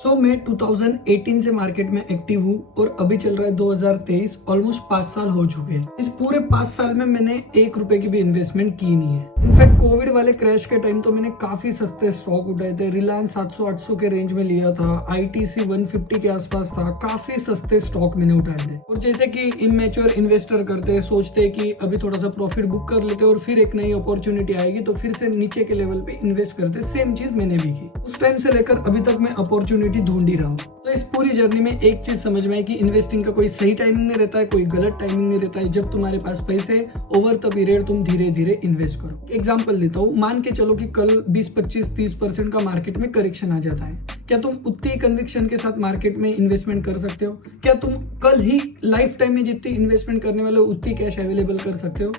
मैं 2018 से मार्केट में एक्टिव हूँ और अभी चल रहा है 2023। ऑलमोस्ट 5 साल हो चुके हैं। इस पूरे 5 साल में मैंने 1 रुपए की भी इन्वेस्टमेंट की नहीं है। इनफैक्ट कोविड वाले क्रैश के टाइम तो मैंने काफी सस्ते स्टॉक उठाए थे। रिलायंस 700-800 के रेंज में लिया था, ITC 150 के आसपास था। काफी सस्ते स्टॉक मैंने उठाए थे। और जैसे कि इमेच्योर इन्वेस्टर करते हैं, सोचते हैं कि अभी थोड़ा सा प्रॉफिट बुक कर लेते और फिर एक नई अपॉर्चुनिटी आएगी तो फिर से नीचे के लेवल पे इन्वेस्ट करते। सेम चीज मैंने भी की। उस टाइम से लेकर अभी तक मैं अपॉर्चुनिटी ढूंढ ही रहा हूँ। तो इस पूरी जर्नी में एक चीज समझ में आई कि इन्वेस्टिंग का कोई सही टाइमिंग नहीं रहता है, कोई गलत टाइमिंग नहीं रहता है। जब तुम्हारे पास पैसे ओवर द पीरियड तुम धीरे धीरे इन्वेस्ट करो। एग्जांपल देता हूँ, मान के चलो कि कल 20-25-30% का मार्केट में करेक्शन आ जाता है। क्या तुम उतनी कन्विक्शन के साथ मार्केट में इन्वेस्टमेंट कर सकते हो? क्या तुम कल ही लाइफ टाइम में जितनी इन्वेस्टमेंट करने वाले हो उतनी कैश अवेलेबल कर सकते हो?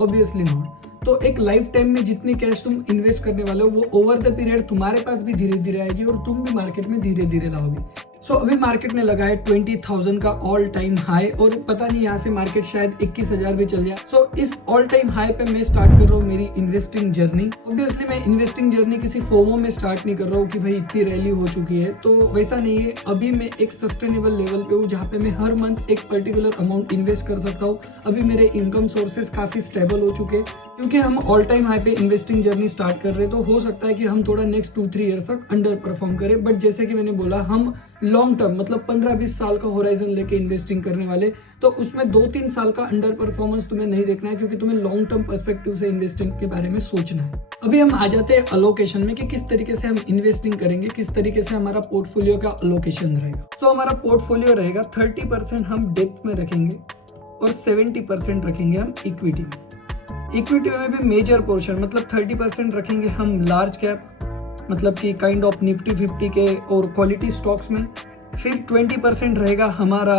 Obviously not. तो एक लाइफ टाइम में जितनी कैश तुम इन्वेस्ट करने वाले हो वो ओवर द पीरियड तुम्हारे पास भी धीरे धीरे आएगी और तुम भी मार्केट में धीरे धीरे लाओगे। अभी मार्केट ने लगा है 20,000 का ऑल टाइम हाई और पता नहीं यहाँ से मार्केट शायद 21,000 भी चल जाए। इस ऑल टाइम हाई पे मैं स्टार्ट कर रहा हूँ मेरी इन्वेस्टिंग जर्नी। ऑब्वियसली मैं इन्वेस्टिंग जर्नी किसी फोमो में स्टार्ट नहीं कर रहा हूँ कि भाई इतनी रैली हो चुकी है, तो वैसा नहीं है। अभी मैं एक सस्टेनेबल लेवल पे हूँ जहाँ पे मैं हर मंथ एक पर्टिकुलर अमाउंट इन्वेस्ट कर सकता हूँ। अभी मेरे इनकम सोर्सेज काफी स्टेबल हो चुके हैं क्योंकि हम ऑल टाइम हाई पे इन्वेस्टिंग जर्नी स्टार्ट कर रहे हैं। तो हो सकता है कि हम थोड़ा नेक्स्ट 2-3 ईयर्स तक अंडर परफॉर्म करें, बट जैसे कि मैंने बोला हम लॉन्ग टर्म मतलब 15-20 साल का होराइजन लेके इन्वेस्टिंग करने वाले, तो उसमें 2-3 साल का अंडर परफॉर्मेंस तुम्हें नहीं देखना है क्योंकि तुम्हें लॉन्ग टर्म पर्सपेक्टिव से इन्वेस्टिंग के बारे में सोचना है। अभी हम आ जाते हैं अलोकेशन में कि किस तरीके से हम इन्वेस्टिंग करेंगे, किस तरीके से हमारा पोर्टफोलियो का अलोकेशन रहेगा। हमारा पोर्टफोलियो रहेगा 30% हम डेप्थ में रखेंगे और 70% रखेंगे हम इक्विटी में। इक्विटी में भी मेजर पोर्शन मतलब 30% रखेंगे हम लार्ज कैप मतलब कि काइंड ऑफ निफ्टी 50 के और क्वालिटी स्टॉक्स में। फिर 20% रहेगा हमारा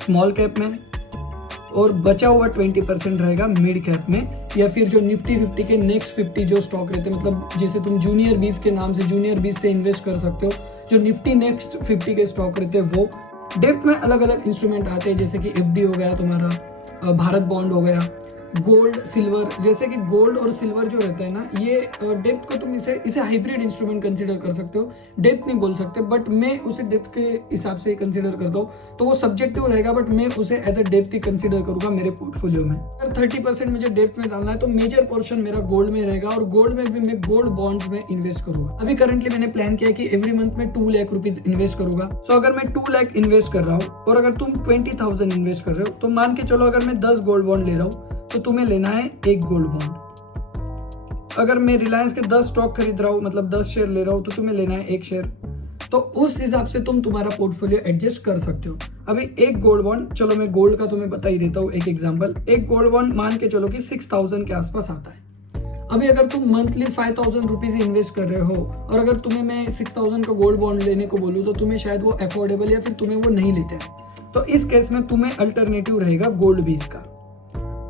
स्मॉल कैप में और बचा हुआ 20% रहेगा मिड कैप में, या फिर जो निफ्टी 50 के नेक्स्ट 50 जो स्टॉक रहते हैं मतलब जैसे तुम जूनियर 20 के नाम से जूनियर 20 से इन्वेस्ट कर सकते हो। जो निफ्टी नेक्स्ट 50 के स्टॉक रहते हैं वो डेप्थ में अलग अलग इंस्ट्रूमेंट आते हैं जैसे कि FD हो गया तुम्हारा, भारत बॉन्ड हो गया, गोल्ड सिल्वर। जैसे कि गोल्ड और सिल्वर जो रहता है ना, ये डेप्थ को तुम इसे हाइब्रिड इंस्ट्रूमेंट कंसीडर कर सकते हो। डेप्थ नहीं बोल सकते बट मैं उसे डेप्थ के हिसाब से कंसीडर करता हूँ, तो वो सब्जेक्टिव रहेगा बट मैं उसे एज अ डेप्थ ही कंसीडर करूंगा मेरे पोर्टफोलियो में। अगर 30% मुझे डेप्थ में डालना है तो मेजर पोर्शन मेरा गोल्ड में रहेगा और गोल्ड में भी मैं गोल्ड बॉन्ड्स में इन्वेस्ट करूंगा। अभी करंटली मैंने प्लान किया कि एवरी मंथ में 2 लाख रुपीज इन्वेस्ट करूंगा। अगर मैं 2 लाख इन्वेस्ट कर रहा हूँ और अगर तुम 20,000 इन्वेस्ट कर रहे हो तो मान के चलो अगर मैं 10 गोल्ड बॉन्ड ले रहा हूँ तो तुम्हें लेना है 1 गोल्ड बॉन्ड। अगर मैं रिलायंस के 10 स्टॉक खरीद रहा हूँ मतलब 10 शेयर ले रहा हूँ तो तुम्हें लेना है 1 शेयर। तो उस हिसाब से तुम तुम्हारा पोर्टफोलियो एडजस्ट कर सकते हो। अभी 1 गोल्ड बॉन्ड, चलो मैं गोल्ड का तुम्हें बता ही देता हूँ एक एग्जांपल। 1 गोल्ड बॉन्ड मान के चलो कि 6,000 के आसपास आता है। अभी अगर तुम मंथली 5,000 रुपीज इन्वेस्ट कर रहे हो और अगर तुम्हें मैं 6,000 का गोल्ड बॉन्ड लेने को बोलूँ तो तुम्हें शायद वो अफोर्डेबल या फिर तुम्हें वो नहीं लेते हैं। तो इस केस में तुम्हें अल्टरनेटिव रहेगा गोल्ड बीज का।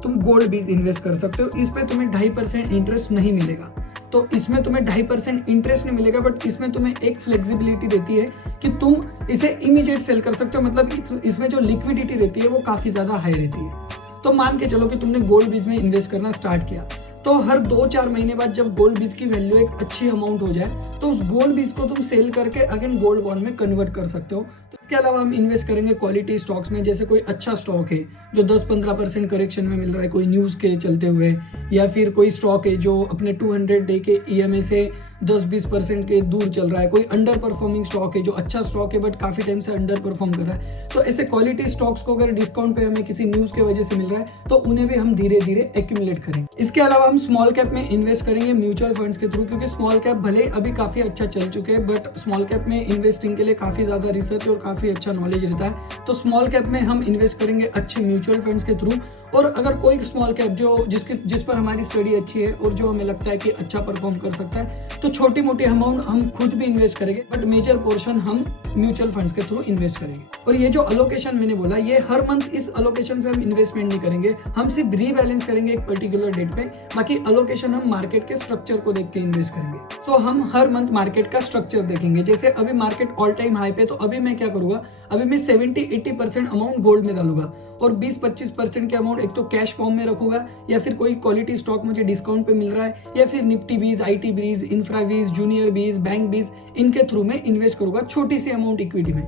तुम गोल्ड बीज इन्वेस्ट कर सकते हो। इस पे तुम्हें 2.5% इंटरेस्ट नहीं मिलेगा। तो इसमें तुम्हें 2.5% इंटरेस्ट नहीं मिलेगा बट इसमें तुम्हें एक फ्लेक्सिबिलिटी देती है कि तुम इसे इमीडिएट सेल कर सकते हो। मतलब इसमें जो लिक्विडिटी रहती है वो काफी ज्यादा हाई रहती है। तो मान के चलो कि तुमने गोल्ड बीज में इन्वेस्ट करना स्टार्ट किया तो हर 2-4 महीने बाद जब गोल्ड बीज की वैल्यू एक अच्छी अमाउंट हो जाए तो उस गोल्ड बीज को तुम सेल करके अगेन गोल्ड बॉन्ड में कन्वर्ट कर सकते हो। तो इसके अलावा हम इन्वेस्ट करेंगे क्वालिटी स्टॉक्स में। जैसे कोई अच्छा स्टॉक है जो 10-15% करेक्शन में मिल रहा है कोई न्यूज के चलते हुए, या फिर कोई स्टॉक है जो अपने 200 डे के EMA से 10-20% के दूर चल रहा है, कोई अंडर परफॉर्मिंग स्टॉक है जो अच्छा स्टॉक है बट काफी टाइम से अंडर परफॉर्म कर रहा है। तो ऐसे क्वालिटी स्टॉक्स को अगर डिस्काउंट पे हमें किसी न्यूज की वजह से मिल रहा है तो उन्हें भी हम धीरे धीरे एक्यूमुलेट करेंगे। इसके अलावा हम स्मॉल कैप में इन्वेस्ट करेंगे म्यूचुअल फंड्स के थ्रू, क्योंकि स्मॉल कैप भले अभी काफी अच्छा चल चुके हैं बट स्मॉल कैप में इन्वेस्टिंग के लिए काफी ज्यादा रिसर्च और काफी अच्छा नॉलेज रहता है। तो स्मॉल कैप में हम इन्वेस्ट करेंगे अच्छे म्यूचुअल फंड्स के थ्रू। और अगर कोई स्मॉल कैप जिस पर हमारी स्टडी अच्छी है और जो हमें लगता है कि अच्छा परफॉर्म कर सकता है तो छोटी मोटी अमाउंट हम खुद भी इन्वेस्ट करेंगे बट मेजर पोर्शन हम म्यूचुअल फंड्स के थ्रू इन्वेस्ट करेंगे। और ये जो अलोकेशन मैंने बोला ये हर मंथ इस अलोकेशन से हम इन्वेस्टमेंट नहीं करेंगे, हम सिर्फ रीबैलेंस करेंगे एक पर्टिकुलर डेट पे। बाकी अलोकेशन हम मार्केट के स्ट्रक्चर को देख के इन्वेस्ट करेंगे। हम हर मंथ मार्केट का स्ट्रक्चर देखेंगे। जैसे अभी मार्केट ऑल टाइम हाई पे तो अभी मैं क्या करूंगा, अभी मैं 70-80% अमाउंट गोल्ड में डालूंगा और 20-25% के अमाउंट एक तो कैश फॉर्म में रखूंगा, या फिर कोई क्वालिटी स्टॉक मुझे डिस्काउंट पे मिल रहा है, या फिर निफ्टी बीज, IT बीज, इंफ्रा बीज, जूनियर बीज, बैंक बीज, इनके थ्रू में इन्वेस्ट करूंगा छोटी सी अमाउंट इक्विटी में।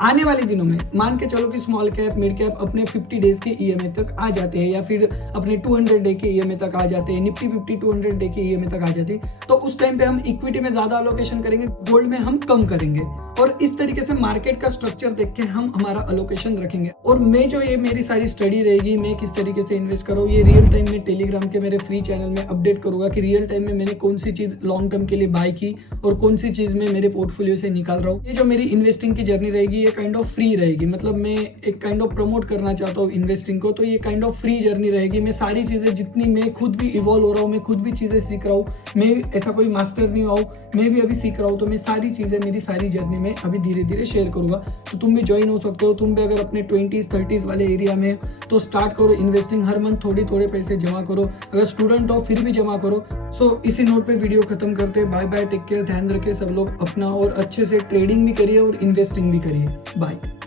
आने वाले दिनों में मान के चलो कि स्मॉल कैप, मिड कैप अपने 50 डेज के EMA तक आ जाते हैं, या फिर अपने 200 डे के EMA तक आ जाते हैं, निफ्टी 50 200 डे के EMA तक आ जाते हैं, तो उस टाइम पे हम इक्विटी में ज्यादा अलोकेशन करेंगे, गोल्ड में हम कम करेंगे, और इस तरीके से मार्केट का स्ट्रक्चर देख के हम हमारा अलोकेशन रखेंगे। और मैं जो ये मेरी सारी स्टडी रहेगी, मैं किस तरीके से इन्वेस्ट करूँ, ये रियल टाइम में टेलीग्राम के मेरे फ्री चैनल में अपडेट करूंगा कि रियल टाइम में मैंने कौन सी चीज लॉन्ग टर्म के लिए बाय की और कौन सी चीज में मेरे पोर्टफोलियो से निकाल रहा हूँ। ये जो मेरी इन्वेस्टिंग की जर्नी रहेगी, ये काइंड ऑफ फ्री रहेगी, मतलब मैं एक काइंड ऑफ प्रमोट करना चाहता हूँ इन्वेस्टिंग को, तो ये काइंड ऑफ फ्री जर्नी रहेगी। मैं सारी चीजें जितनी, मैं खुद भी इवॉल्व हो रहा हूँ, मैं खुद भी चीजें सीख रहा हूँ, मैं ऐसा कोई मास्टर नहीं हुआ, मैं भी अभी सीख रहा हूँ, तो मैं सारी चीजें मेरी सारी जर्नी में अभी धीरे धीरे शेयर करूंगा। तो तुम भी ज्वाइन हो सकते हो। तुम भी अगर अपने 20s-30s वाले एरिया में तो स्टार्ट करो इन्वेस्टिंग, हर मंथ थोड़े थोड़े पैसे जमा करो, अगर स्टूडेंट हो फिर भी जमा करो। सो इसी नोट पे वीडियो खत्म करते हैं। बाय बाय, टेक केयर, ध्यान रखें सब लोग अपना, और अच्छे से ट्रेडिंग भी करिए और इन्वेस्टिंग भी करिए। बाय।